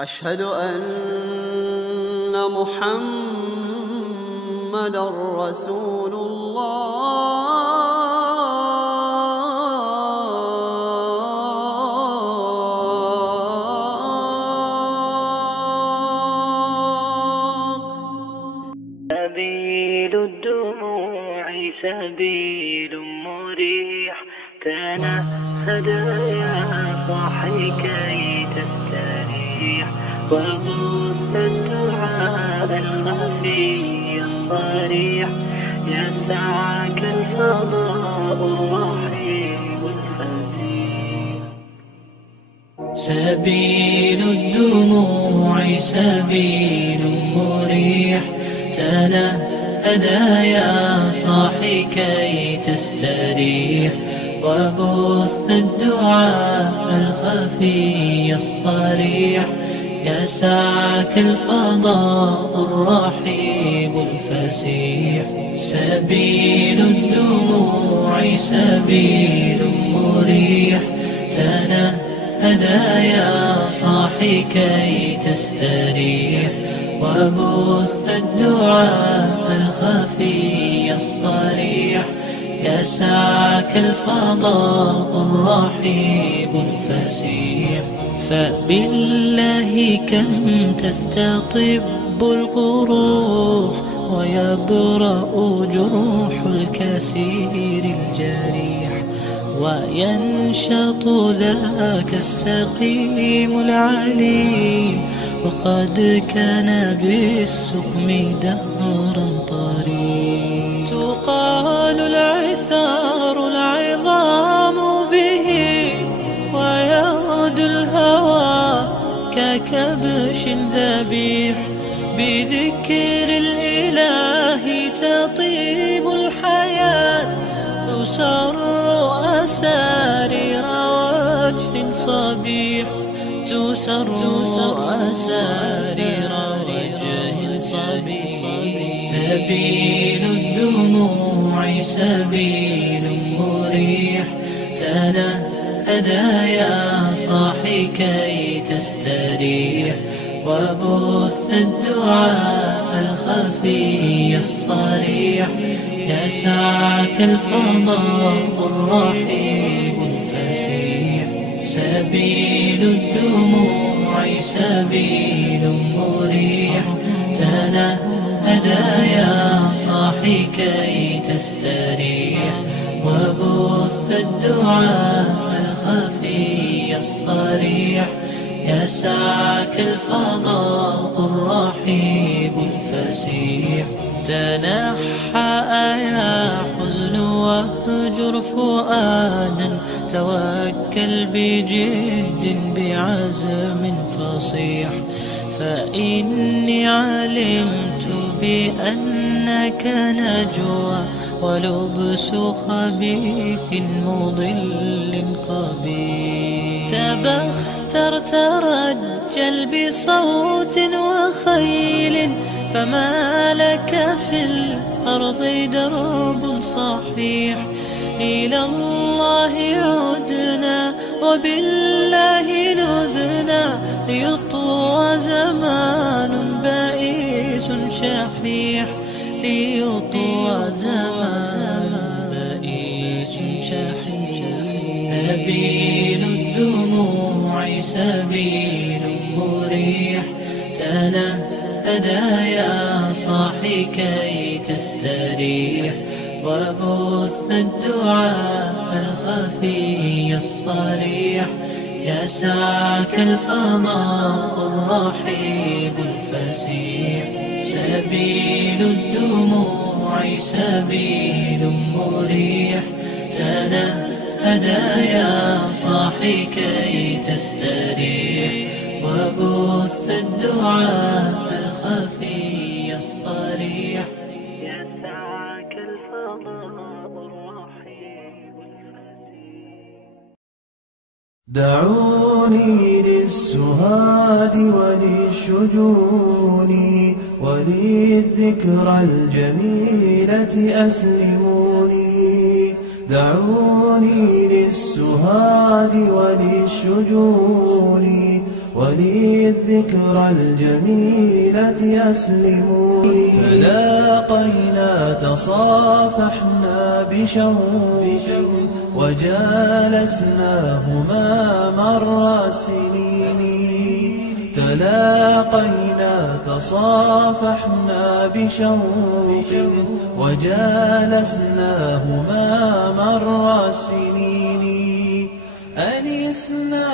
أشهد أن محمدًا رسول الله. سبيل الدموع سبيل مريح، تنهد يا صاحي كي تستريح، وبث الدعاء الخفي الصريح، يسعك الفضاء الرحيم الفسيح. سبيل الدموع سبيل مريح، تنهد يا صاحي كي تستريح، وبث الدعاء الخفي الصريح، يسعك الفضاء الرحيب الفسيح. سبيل الدموع سبيل مريح، تنهد يا صاحي كي تستريح، وبث الدعاء الخفي الصريح، يسعك الفضاء الرحيب الفسيح. فبالله كم تستطب القروح، ويبرأ جروح الكسير الجريح، وينشط ذاك السقيم العليم، وقد كان بالسقم دهرا طريق. تقال العثار العظام به، ويغدو الهوى ككبش ذبيح، بذكر الإله تطيب الحياة، تسر أسارير وجه صبيح، تسر أسارير وجه صبيح. سبيل الدموع سبيل مريح، تنهد يا صاحي كي تستريح، وبث الدعاء الخفي الصريح، يسعك الفضاء الرحيب الفسيح. سبيل الدموع سبيل مريح، تنهد يا صاحي كي تستريح، وبث الدعاء الخفي الصريح، يسعك الفضاء الرحيب الفسيح. تنحى يا حزن واهجر فؤادا، توكل بجد بعزم فصيح، فإني علمت بأنك نجوى، ولبس خبيث مضل قبيح. تبختر ترجل بصوت وخيل، فما لك في الأرض درب صحيح. إلى الله عدنا وبالله نذنا، ليطوى زمان بائس شحيح، ليطوى زمان بائس شحيح. سبيل الدموع سبيل مريح، تنهد يا صاحي كي تستريح، وبث الدعاء الخفي الصريح، يسعك الفضاء الرحيب الفسيح. سبيل الدموع سبيل مريح، تنهد يا صاحي كي تستريح، وبث الدعاء الخفي الصريح، يسعك الفضاء الرحيم الفسيح. دعوني للسهاد وللشجون، وللذكرى الجميلة أسلموني، دعوني للسهاد وللشجون وللذكرى الجميلة أسلموني. تلاقينا تصافحنا بشوق وجالسناهما مر السنين. تلاقينا تصافحنا بشوق وجالسناهما مر السنين. أنسنا